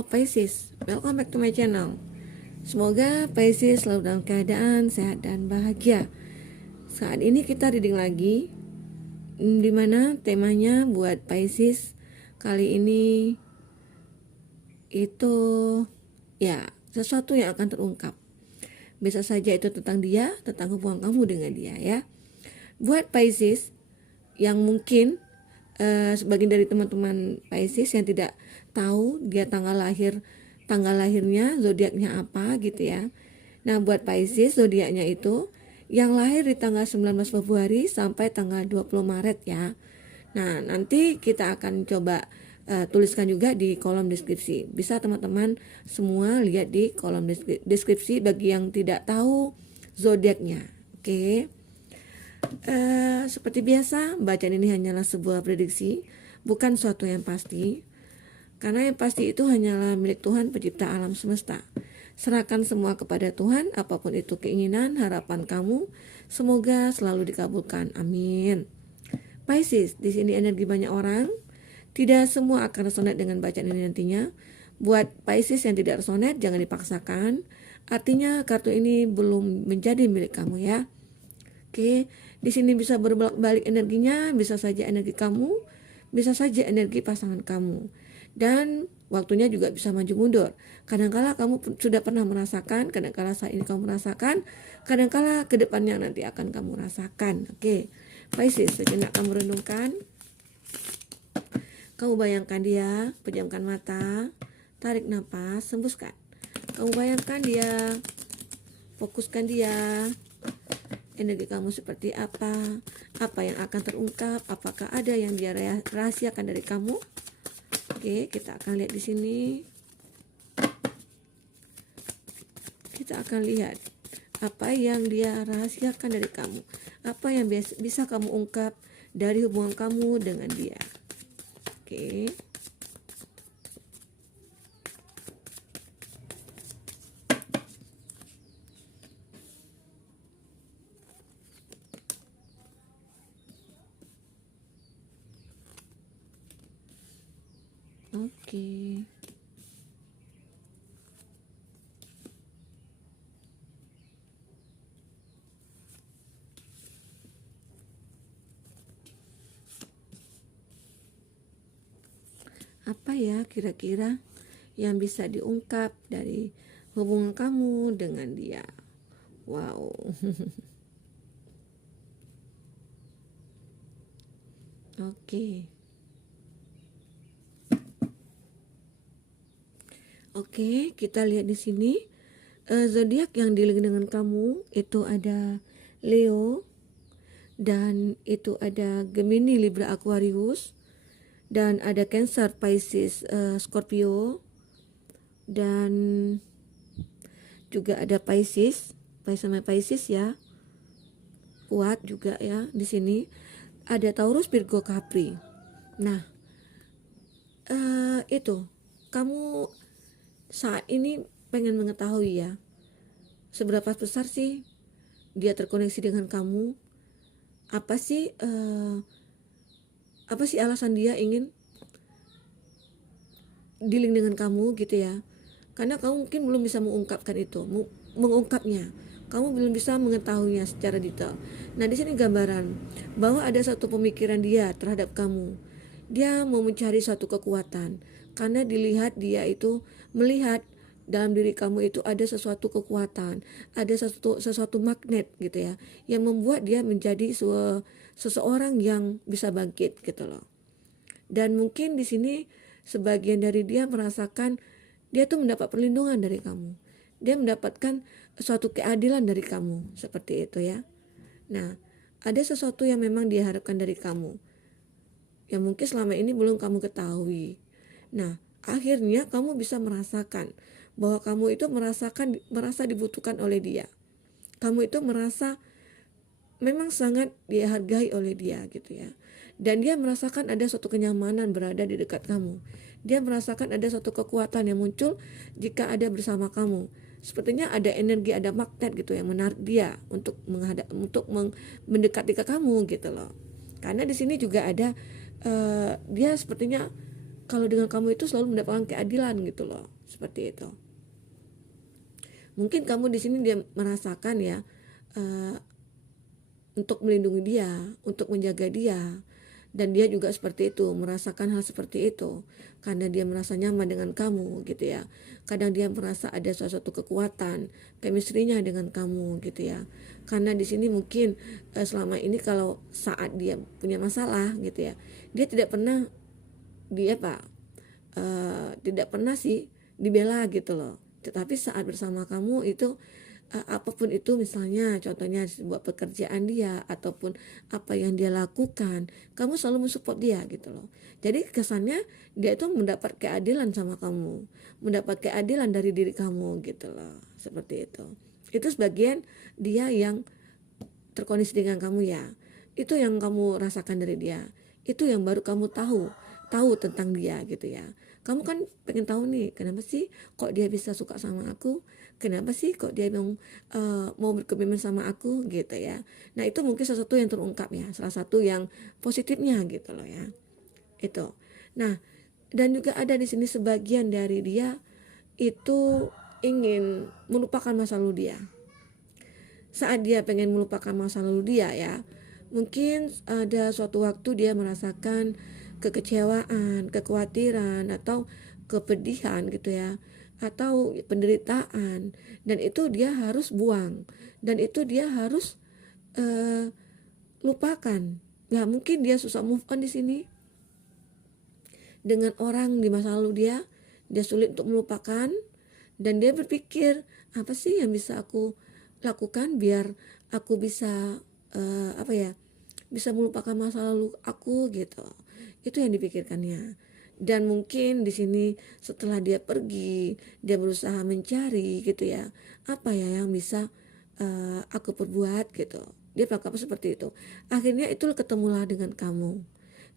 Halo Pisces, welcome back to my channel. Semoga Pisces selalu dalam keadaan sehat dan bahagia. Saat ini kita reading lagi, dimana temanya buat Pisces kali ini itu ya sesuatu yang akan terungkap. Bisa saja itu tentang dia, tentang hubungan kamu dengan dia ya. Buat Pisces yang mungkin sebagian dari teman-teman Pisces yang tidak tahu dia tanggal lahirnya, zodiaknya apa gitu ya. Nah, buat Pisces zodiaknya itu yang lahir di tanggal 19 Februari sampai tanggal 20 Maret ya. Nah, nanti kita akan coba tuliskan juga di kolom deskripsi. Bisa teman-teman semua lihat di kolom deskripsi bagi yang tidak tahu zodiaknya. Oke. Seperti biasa, bacaan ini hanyalah sebuah prediksi, bukan suatu yang pasti. Karena yang pasti itu hanyalah milik Tuhan pencipta alam semesta. Serahkan semua kepada Tuhan, apapun itu keinginan, harapan kamu, semoga selalu dikabulkan. Amin. Pisces, di sini energi banyak orang. Tidak semua akan resonate dengan bacaan ini nantinya. Buat Pisces yang tidak resonate, jangan dipaksakan. Artinya kartu ini belum menjadi milik kamu ya. Oke, di sini bisa berbalik energinya, bisa saja energi kamu, bisa saja energi pasangan kamu. Dan waktunya juga bisa maju mundur. Kadangkala kamu sudah pernah merasakan, kadangkala saat ini kamu merasakan, kadangkala kedepannya nanti akan kamu rasakan. Oke, Pisces, sejenak kamu renungkan. Kamu bayangkan dia, pejamkan mata, tarik nafas, hembuskan. Kamu bayangkan dia, fokuskan dia. Energi kamu seperti apa yang akan terungkap, apakah ada yang dia rahasiakan dari kamu. Oke, kita akan lihat di sini. Kita akan lihat apa yang dia rahasiakan dari kamu, apa yang bisa kamu ungkap dari hubungan kamu dengan dia. Oke. Oke. Apa ya kira-kira yang bisa diungkap dari hubungan kamu dengan dia? Wow. Oke. Oke, kita lihat di sini. Zodiak yang dilink dengan kamu itu ada Leo, dan itu ada Gemini, Libra, Aquarius, dan ada Cancer, Pisces, Scorpio, dan juga ada Pisces sama Pisces ya, kuat juga ya. Di sini ada Taurus, Virgo, Capri. Nah, itu kamu saat ini pengen mengetahui ya, seberapa besar sih dia terkoneksi dengan kamu, apa sih alasan dia ingin dealing dengan kamu gitu ya. Karena kamu mungkin belum bisa mengungkapnya, kamu belum bisa mengetahuinya secara detail. Nah, di sini gambaran bahwa ada satu pemikiran dia terhadap kamu. Dia mau mencari suatu kekuatan, karena dia itu melihat dalam diri kamu itu ada sesuatu kekuatan, ada sesuatu magnet gitu ya, yang membuat dia menjadi seseorang yang bisa bangkit gitu loh. Dan mungkin di sini sebagian dari dia merasakan dia tuh mendapat perlindungan dari kamu, dia mendapatkan suatu keadilan dari kamu, seperti itu ya. Nah, ada sesuatu yang memang dia harapkan dari kamu, yang mungkin selama ini belum kamu ketahui. Nah, akhirnya kamu bisa merasakan bahwa kamu itu merasa dibutuhkan oleh dia. Kamu itu merasa memang sangat dihargai oleh dia gitu ya. Dan dia merasakan ada suatu kenyamanan berada di dekat kamu. Dia merasakan ada suatu kekuatan yang muncul jika ada bersama kamu. Sepertinya ada energi, ada magnet gitu yang menarik dia untuk mendekati ke kamu gitu loh. Karena di sini juga ada dia sepertinya kalau dengan kamu itu selalu mendapatkan keadilan gitu loh, seperti itu. Mungkin kamu di sini dia merasakan ya, uh, untuk melindungi dia, untuk menjaga dia, dan dia juga seperti itu, merasakan hal seperti itu karena dia merasa nyaman dengan kamu gitu ya. Kadang dia merasa ada suatu kekuatan chemistry-nya dengan kamu gitu ya. Karena di sini mungkin selama ini kalau saat dia punya masalah gitu ya, dia tidak pernah dia apa tidak pernah sih dibela gitu loh. Tetapi saat bersama kamu itu apapun itu, misalnya contohnya sebuah pekerjaan dia ataupun apa yang dia lakukan, kamu selalu mensupport dia gitu loh. Jadi kesannya dia itu mendapat keadilan sama kamu, mendapat keadilan dari diri kamu gitu loh, seperti itu. Itu sebagian dia yang terkoneksi dengan kamu ya. Itu yang kamu rasakan dari dia. Itu yang baru kamu tahu tentang dia gitu ya. Kamu kan pengen tahu nih, kenapa sih kok dia bisa suka sama aku, kenapa sih kok dia mau berkomitmen sama aku gitu ya. Nah itu mungkin sesuatu yang terungkap ya, salah satu yang positifnya gitu loh ya, itu. Nah dan juga ada di sini sebagian dari dia itu ingin melupakan masa lalu dia. Saat dia pengen melupakan masa lalu dia ya, mungkin ada suatu waktu dia merasakan kekecewaan, kekhawatiran atau kepedihan gitu ya, atau penderitaan, dan itu dia harus buang, dan itu dia harus lupakan. Ya mungkin dia susah move on di sini dengan orang di masa lalu dia sulit untuk melupakan, dan dia berpikir apa sih yang bisa aku lakukan biar aku bisa bisa melupakan masa lalu aku gitu. Itu yang dipikirkannya. Dan mungkin di sini setelah dia pergi, dia berusaha mencari gitu ya, apa ya yang bisa aku perbuat gitu. Dia berkata seperti itu. Akhirnya itu ketemulah dengan kamu.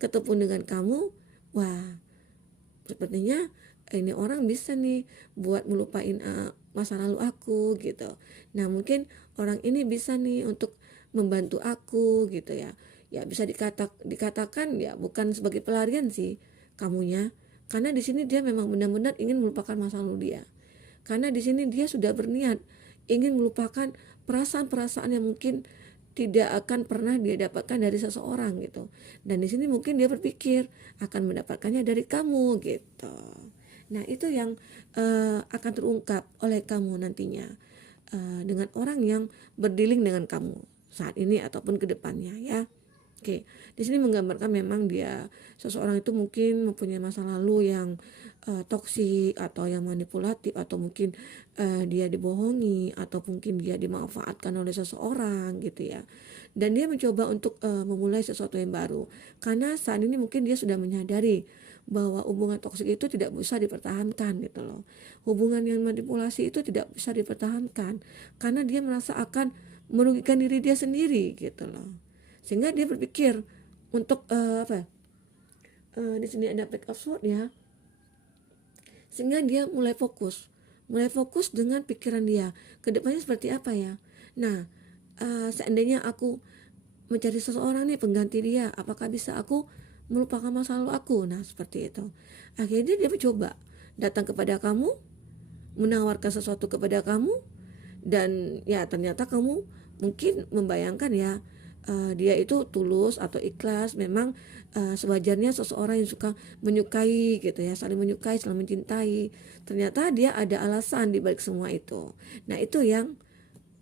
Ketemu dengan kamu, wah, sepertinya ini orang bisa nih buat melupain masa lalu aku gitu. Nah mungkin orang ini bisa nih untuk membantu aku gitu ya. Ya bisa dikatakan ya bukan sebagai pelarian sih kamunya, karena di sini dia memang benar-benar ingin melupakan masa lalu dia. Karena di sini dia sudah berniat ingin melupakan perasaan-perasaan yang mungkin tidak akan pernah dia dapatkan dari seseorang gitu. Dan di sini mungkin dia berpikir akan mendapatkannya dari kamu gitu. Nah itu yang akan terungkap oleh kamu nantinya dengan orang yang berdealing dengan kamu saat ini ataupun kedepannya ya. Oke, di sini menggambarkan memang dia seseorang itu mungkin mempunyai masa lalu yang toksik atau yang manipulatif, atau mungkin dia dibohongi, atau mungkin dia dimanfaatkan oleh seseorang gitu ya. Dan dia mencoba untuk memulai sesuatu yang baru. Karena saat ini mungkin dia sudah menyadari bahwa hubungan toksik itu tidak bisa dipertahankan gitu loh. Hubungan yang manipulasi itu tidak bisa dipertahankan karena dia merasa akan merugikan diri dia sendiri gitu loh. Sehingga dia berpikir untuk di sini ada back of ya, sehingga dia mulai fokus dengan pikiran dia kedepannya seperti apa ya. Nah seandainya aku mencari seseorang nih pengganti dia, apakah bisa aku melupakan masa lalu aku. Nah seperti itu. Akhirnya dia mencoba datang kepada kamu, menawarkan sesuatu kepada kamu, dan ya ternyata kamu mungkin membayangkan ya dia itu tulus atau ikhlas, memang sewajarnya seseorang yang suka menyukai gitu ya, saling menyukai, saling mencintai. Ternyata dia ada alasan di balik semua itu. Nah itu yang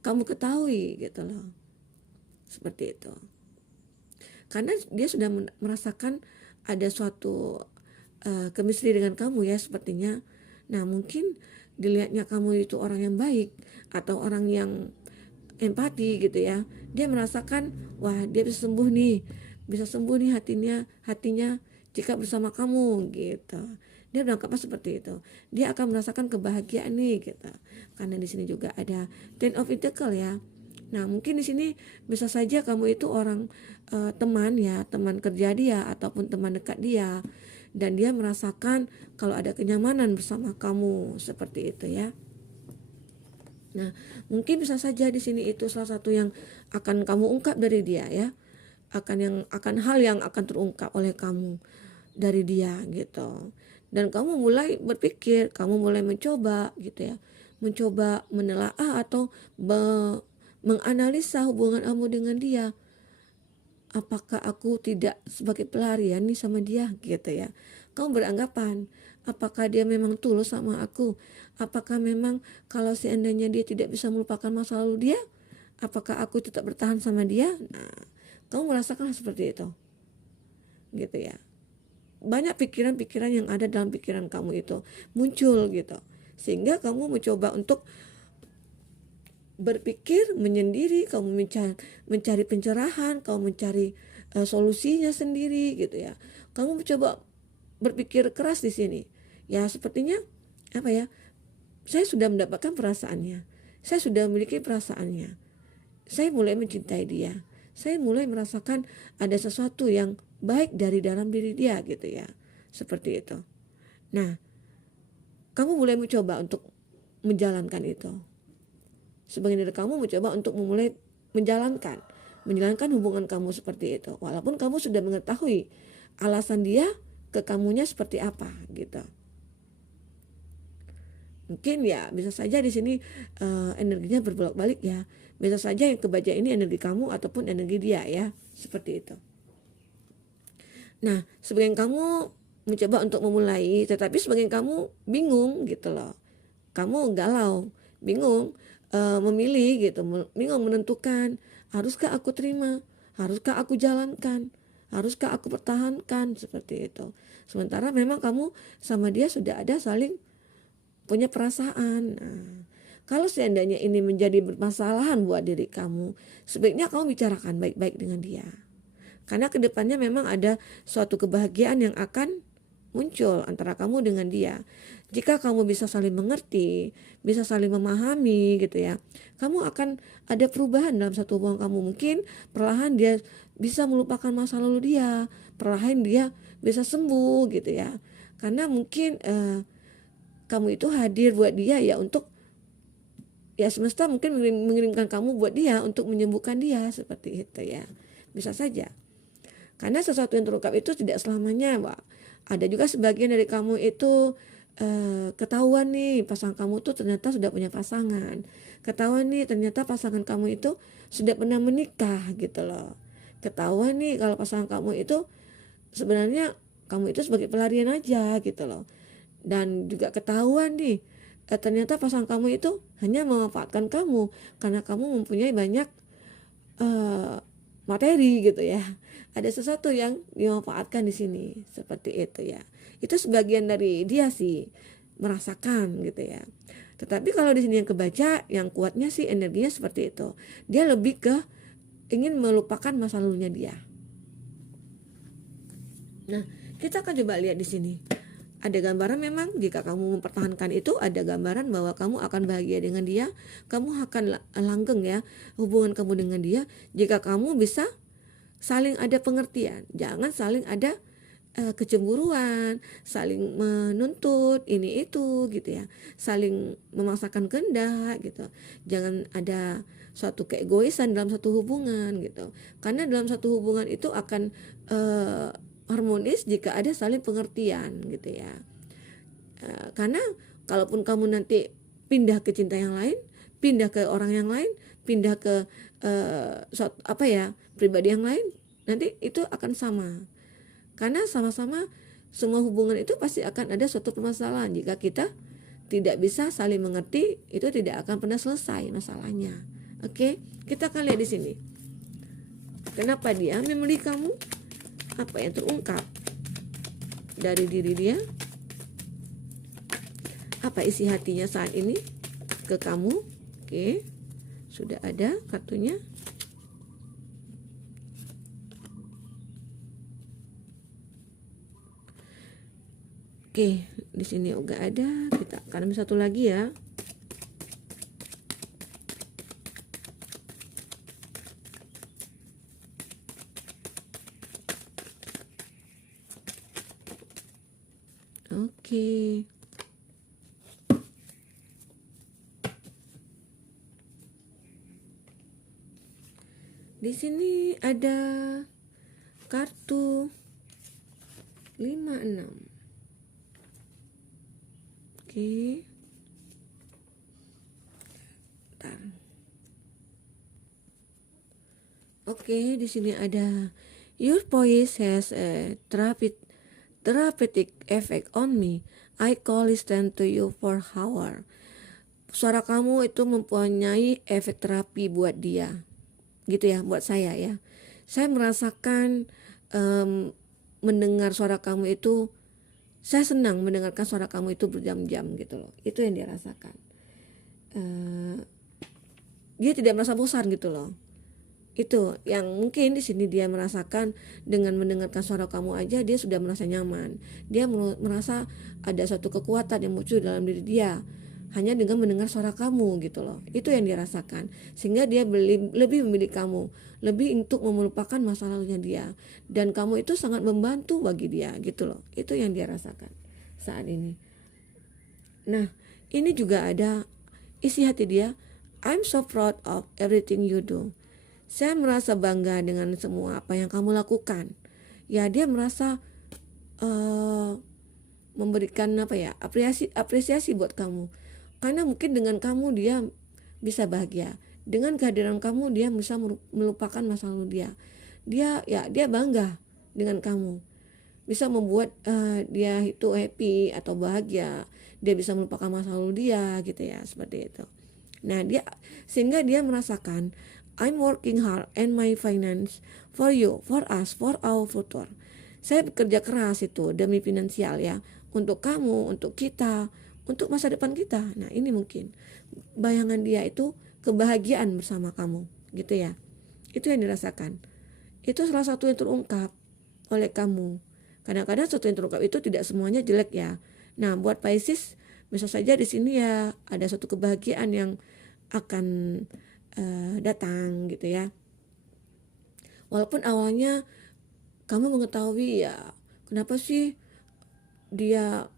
kamu ketahui gitu loh, seperti itu. Karena dia sudah merasakan ada suatu chemistry dengan kamu ya sepertinya. Nah mungkin dilihatnya kamu itu orang yang baik atau orang yang empati gitu ya, dia merasakan wah dia bisa sembuh nih hatinya jika bersama kamu gitu. Dia beranggapan seperti itu, dia akan merasakan kebahagiaan nih gitu. Karena di sini juga ada Ten of Pentacle ya. Nah mungkin di sini bisa saja kamu itu orang teman ya, teman kerja dia ataupun teman dekat dia, dan dia merasakan kalau ada kenyamanan bersama kamu seperti itu ya. Nah, mungkin bisa saja di sini itu salah satu yang akan kamu ungkap dari dia ya. Akan hal yang akan terungkap oleh kamu. dari dia gitu. Dan kamu mulai berpikir, kamu mulai mencoba gitu ya, mencoba menelaah atau menganalisa hubungan kamu dengan dia. Apakah aku tidak sebagai pelarian nih sama dia gitu ya. Kamu beranggapan apakah dia memang tulus sama aku? Apakah memang kalau seandainya dia tidak bisa melupakan masa lalu dia, apakah aku tetap bertahan sama dia? Nah, kamu merasakan seperti itu gitu ya. Banyak pikiran-pikiran yang ada dalam pikiran kamu itu muncul gitu, sehingga kamu mencoba untuk berpikir menyendiri, kamu mencari pencerahan, kamu mencari solusinya sendiri gitu ya. Kamu mencoba berpikir keras di sini. Ya sepertinya apa ya? Saya sudah mendapatkan perasaannya. Saya sudah memiliki perasaannya. Saya mulai mencintai dia. Saya mulai merasakan ada sesuatu yang baik dari dalam diri dia gitu ya. Seperti itu. Nah, kamu mulai mencoba untuk menjalankan itu. Sebagian dari kamu mencoba untuk memulai menjalankan hubungan kamu seperti itu. Walaupun kamu sudah mengetahui alasan dia ke kamunya seperti apa gitu. Mungkin ya bisa saja di sini energinya berbolak-balik ya. Bisa saja yang kebaca ini energi kamu ataupun energi dia ya, seperti itu. Nah, sebagian kamu mencoba untuk memulai, tetapi sebagian kamu bingung gitu loh. Kamu galau, bingung memilih gitu, bingung menentukan, haruskah aku terima, haruskah aku jalankan, haruskah aku pertahankan, seperti itu. Sementara memang kamu sama dia sudah ada saling punya perasaan. Nah, kalau seandainya ini menjadi permasalahan buat diri kamu, sebaiknya kamu bicarakan baik-baik dengan dia. Karena kedepannya memang ada suatu kebahagiaan yang akan muncul antara kamu dengan dia. Jika kamu bisa saling mengerti, bisa saling memahami gitu ya, kamu akan ada perubahan dalam satu hubungan kamu. Mungkin perlahan dia bisa melupakan masa lalu dia, perlahan dia bisa sembuh gitu ya. Karena mungkin kamu itu hadir buat dia ya untuk ya semesta mungkin mengirimkan kamu buat dia untuk menyembuhkan dia seperti itu ya. Bisa saja. Karena sesuatu yang terungkap itu tidak selamanya, Pak. Ada juga sebagian dari kamu itu ketahuan nih pasangan kamu tuh ternyata sudah punya pasangan. Ketahuan nih ternyata pasangan kamu itu sudah pernah menikah gitu loh. Ketahuan nih kalau pasangan kamu itu sebenarnya kamu itu sebagai pelarian aja gitu loh. Dan juga ketahuan nih ternyata pasangan kamu itu hanya memanfaatkan kamu karena kamu mempunyai banyak materi gitu ya. Ada sesuatu yang dimanfaatkan di sini seperti itu ya. Itu sebagian dari dia sih merasakan gitu ya. Tetapi kalau di sini yang kebaca, yang kuatnya sih energinya seperti itu. Dia lebih ke ingin melupakan masa lalunya dia. Nah, kita akan coba lihat di sini. Ada gambaran memang jika kamu mempertahankan itu, ada gambaran bahwa kamu akan bahagia dengan dia, kamu akan langgeng ya hubungan kamu dengan dia jika kamu bisa saling ada pengertian, jangan saling ada kecemburuan, saling menuntut ini itu gitu ya, saling memaksakan kehendak gitu. Jangan ada suatu keegoisan dalam satu hubungan gitu. Karena dalam satu hubungan itu akan harmonis jika ada saling pengertian gitu ya. Karena kalaupun kamu nanti pindah ke cinta yang lain, pindah ke orang yang lain, pindah ke pribadi yang lain, nanti itu akan sama. Karena sama-sama semua hubungan itu pasti akan ada suatu permasalahan. Jika kita tidak bisa saling mengerti, itu tidak akan pernah selesai masalahnya. Oke, kita akan lihat di sini. Kenapa dia memilih kamu? Apa yang terungkap dari diri dia? Apa isi hatinya saat ini ke kamu? Oke, sudah ada kartunya. Oke, di sini juga ada. Kita akan ambil satu lagi ya. Oke. Di sini ada kartu 5-6. Oke. Bentar. Oke, di sini ada your voice has a therapeutic effect on me. I call listen to you for hour. Suara kamu itu mempunyai efek terapi buat dia, gitu ya, buat saya ya. Saya merasakan mendengar suara kamu itu, saya senang mendengarkan suara kamu itu berjam-jam gitu loh. Itu yang dia rasakan. Dia tidak merasa bosan gitu loh. Itu yang mungkin di sini dia merasakan dengan mendengarkan suara kamu aja dia sudah merasa nyaman. Dia merasa ada suatu kekuatan yang muncul dalam diri dia hanya dengan mendengar suara kamu gitu loh. Itu yang dia rasakan. Sehingga dia lebih memilih kamu, lebih untuk melupakan masa lalunya dia. Dan kamu itu sangat membantu bagi dia gitu loh. Itu yang dia rasakan saat ini. Nah, ini juga ada isi hati dia. I'm so proud of everything you do. Saya merasa bangga dengan semua apa yang kamu lakukan. Ya, dia merasa memberikan apresiasi buat kamu. Karena mungkin dengan kamu dia bisa bahagia. Dengan kehadiran kamu dia bisa melupakan masa lalu dia. Dia bangga dengan kamu. Bisa membuat dia itu happy atau bahagia. Dia bisa melupakan masa lalu dia gitu ya, seperti itu. Nah, sehingga dia merasakan I'm working hard and my finance for you, for us, for our future. Saya bekerja keras itu demi finansial ya, untuk kamu, untuk kita, untuk masa depan kita. Nah, ini mungkin bayangan dia itu kebahagiaan bersama kamu, gitu ya. Itu yang dirasakan. Itu salah satu yang terungkap oleh kamu. Kadang-kadang sesuatu yang terungkap itu tidak semuanya jelek ya. Nah, buat Pisces bisa saja di sini ya ada suatu kebahagiaan yang akan datang gitu ya. Walaupun awalnya kamu mengetahui ya kenapa sih dia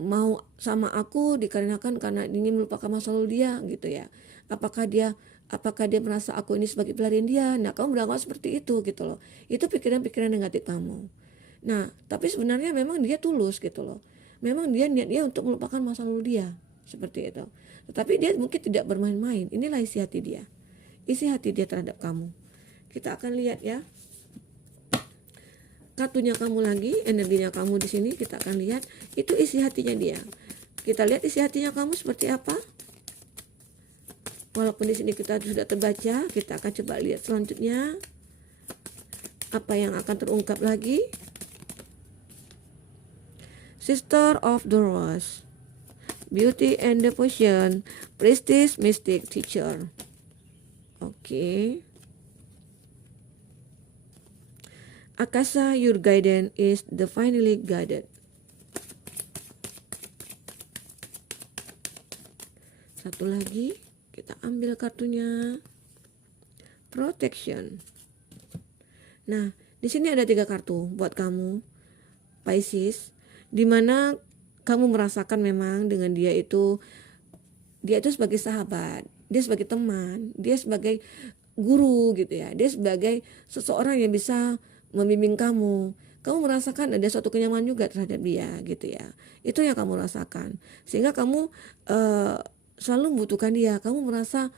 mau sama aku dikarenakan karena ingin melupakan masa lalu dia gitu ya. Apakah dia merasa aku ini sebagai pelarian dia? Nah, kamu beranggapan seperti itu gitu loh. Itu pikiran-pikiran negatif kamu. Nah, tapi sebenarnya memang dia tulus gitu loh. Memang dia niat dia untuk melupakan masa lalu dia, seperti itu. Tetapi dia mungkin tidak bermain-main. Inilah isi hati dia. Isi hati dia terhadap kamu. Kita akan lihat ya. Kartunya kamu lagi, energinya kamu di sini kita akan lihat itu isi hatinya dia. Kita lihat isi hatinya kamu seperti apa. Walaupun di sini kita sudah terbaca, kita akan coba lihat selanjutnya apa yang akan terungkap lagi. Sister of the Rose, Beauty and Devotion, Priestess, Mystic, Teacher. Oke. Akasha, your guidance is divinely guided. Satu lagi, kita ambil kartunya. Protection. Nah, di sini ada 3 kartu buat kamu, Pisces, di mana kamu merasakan memang dengan dia itu sebagai sahabat, dia sebagai teman, dia sebagai guru gitu ya, dia sebagai seseorang yang bisa membimbing kamu. Kamu merasakan ada suatu kenyamanan juga terhadap dia gitu ya. Itu yang kamu rasakan. Sehingga kamu selalu membutuhkan dia. Kamu merasa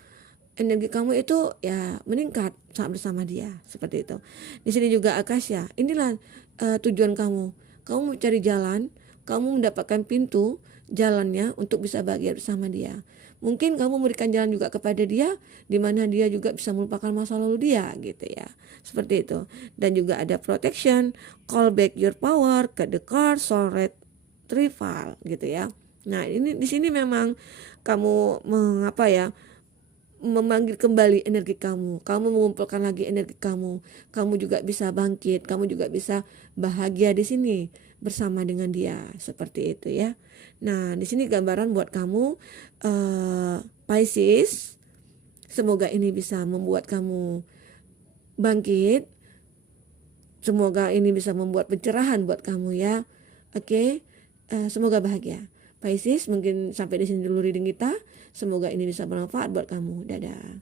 energi kamu itu ya meningkat saat bersama dia, seperti itu. Di sini juga Akasha. Inilah tujuan kamu. Kamu mencari jalan, kamu mendapatkan pintu jalannya untuk bisa bahagia bersama dia. Mungkin kamu memberikan jalan juga kepada dia, di mana dia juga bisa melupakan masa lalu dia, gitu ya. Seperti itu. Dan juga ada protection, call back your power, ke the card, soul retrieval, gitu ya. Nah, ini di sini memang kamu memanggil kembali energi kamu mengumpulkan lagi energi kamu juga bisa bangkit, kamu juga bisa bahagia di sini bersama dengan dia, seperti itu ya. Nah, di sini gambaran buat kamu Pisces, semoga ini bisa membuat kamu bangkit, semoga ini bisa membuat pencerahan buat kamu ya. Oke. Semoga bahagia. Pisces, mungkin sampai di sini dulu reading kita. Semoga ini bisa bermanfaat buat kamu. Dadah.